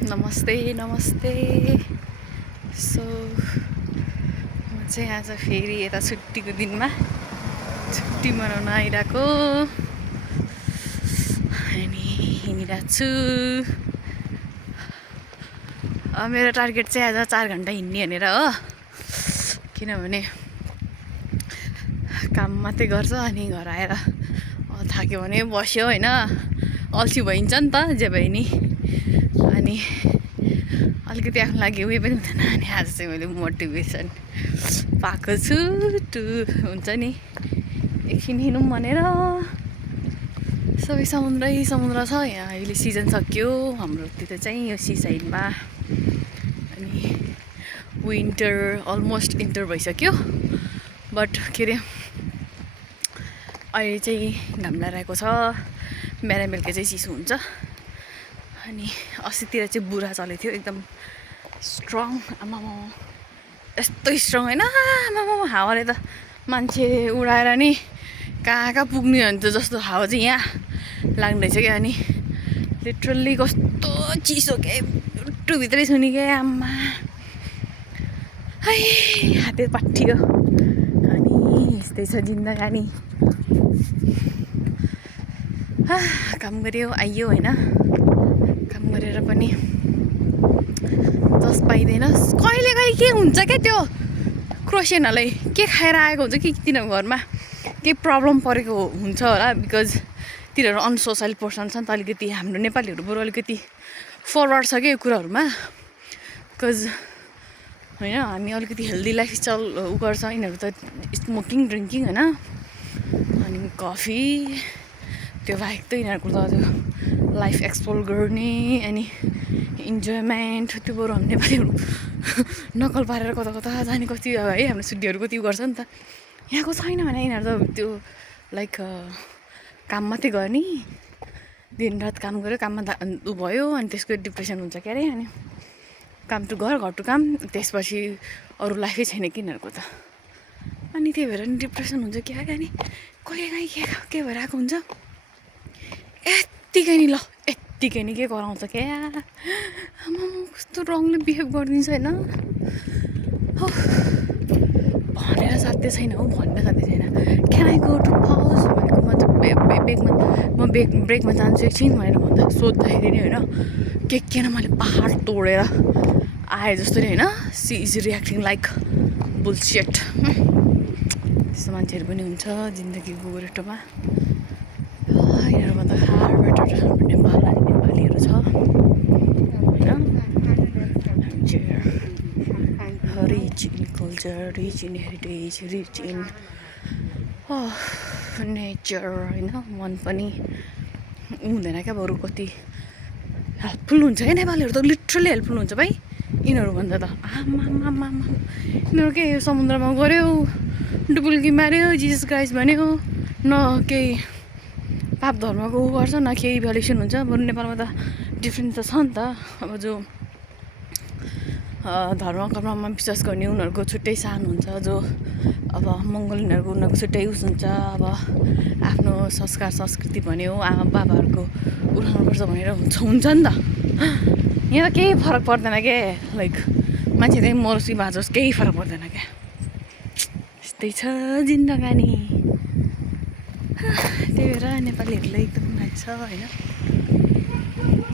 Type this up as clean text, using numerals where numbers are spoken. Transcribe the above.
नमस्ते नमस्ते। सो म चाहिँ आज फेरि यता छुट्टीको दिनमा छुट्टी मनाउन आइरहेको अनि हिँडिरहेको छु। मेरो टार्गेट चाहिँ आज 4 घन्टा हिँड्ने भनेर हो, किनभने काम मात्रै गर्छ अनि घर आएर थाक्यो भने बस्यो होइन, अल्छी भइन्छ नि त जे भए नि, अनि अलिकति आफ्नो लागि उयो पनि हुँदैन। अनि आज चाहिँ मैले मोटिभेसन पाएको छु टु हुन्छ नि एकछिन हिँडौँ भनेर। सबै समुद्र छ यहाँ, अहिले सिजन सक्यो हाम्रोतिर चाहिँ यो सी साइडमा, अनि विन्टर अलमोस्ट इन्टर भइसक्यो। बट के अरे अहिले चाहिँ घाम लगाइरहेको छ, बिहान बेलुका चाहिँ चिसो हुन्छ। अनि अस्तितिर चाहिँ बुरा चलेको थियो एकदम स्ट्रङ, आमामा यस्तो स्ट्रङ होइन, आमामा हावाले त मान्छे उडाएर नि कहाँ कहाँ पुग्ने हुन्छ जस्तो हावा चाहिँ यहाँ लाग्दैछ क्या। अनि लिटरल्ली कस्तो चिसो के टुभित्रै छु नि क्या आम्मा, है हाते पाठियो। अनि यस्तै छ जिन्दगानी, काम गऱ्यो आइयो होइन, काम गरेर पनि जस पाइँदैन। कहिले कहिले के हुन्छ क्या त्यो क्रोसियनहरूलाई के खाएर आएको हुन्छ कि तिनीहरूको घरमा केही प्रब्लम परेको हुन्छ होला, बिकज तिनीहरू अनसोसल पर्सन छ नि त अलिकति। हाम्रो नेपालीहरू बरु अलिकति फरवर्ड छ क्या यो कुराहरूमा, बिकज होइन हामी अलिकति हेल्दी लाइफस्टाइल उ गर्छ, यिनीहरू त स्मोकिङ ड्रिङ्किङ होइन, अनि कफी त्यो बाहेक त यिनीहरूको त त्यो लाइफ एक्सप्लोर गर्ने अनि इन्जोयमेन्ट त्यो बरु हामी नेपालीहरू नकल पारेर कता कता जाने कति है हाम्रो सुड्डीहरू कति गर्छ नि त। यहाँको छैन भने यिनीहरू त त्यो लाइक काम मात्रै गर्ने, दिनरात काम गऱ्यो, काममा उ भयो अनि त्यसको डिप्रेसन हुन्छ क्या अरे। अनि काम टु घर, घर टु काम, त्यसपछि अरू लाइफै छैन कि यिनीहरूको त। अनि त्यही भएर नि डिप्रेसन हुन्छ क्या। अनि कहिलेकाहीँ के भएर आएको हुन्छ यत्तिकै नि, ल यत्तिकै नि के गराउँछ क्या, आमा कस्तो रङले बिहेभ गरिदिन्छ होइन। भनेर साध्य छैन हौ, भनेर साध्य छैन। Can I go to pause भनेको म ब्रेकमा जान्छु एकछिन भनेर भन्दा सोद्धाखेरि नि होइन के किन मैले पहाड तोडेर आए जस्तो नि होइन। She is reacting like bullshit. त्यस्तो मान्छेहरू पनि हुन्छ जिन्दगीको गोरेटोमा। यिनीहरूभन्दा हार्ड बेटर नेपालीहरू छ होइन। Rich in culture, rich in heritage, rich in nature होइन। मन पनि हुँदैन क्या, बरु कति हेल्पफुल हुन्छ क्या नेपालीहरू त, लिटरली हेल्पफुल हुन्छ भाइ यिनीहरूभन्दा त। आमामामा यिनीहरू के समुद्रमा गऱ्यो, डुबुल्की माऱ्यो, जिजस क्राइस्ट भन्यो, न केही पाप धर्मको उ गर्छ न केही भ्यालुसन हुन्छ। बरु नेपालमा त डिफ्रेन्स त छ नि त। अब जो धर्म कर्ममा विश्वास गर्ने उनीहरूको छुट्टै सान हुन्छ, जो अब मङ्गोलियनहरूको उनीहरूको छुट्टै उस हुन्छ। अब आफ्नो संस्कार संस्कृति भन्यो आमा बाबाहरूको उठाउनुपर्छ भनेर हुन्छ नि त। यहाँ त केही फरक पर्दैन क्या, लाइक मान्छे चाहिँ मरोस् कि बाँचोस् केही फरक पर्दैन क्या। यस्तै छ जिन्दगानी, त्यही भएर नेपालीहरूलाई एकदम मान्छ होइन।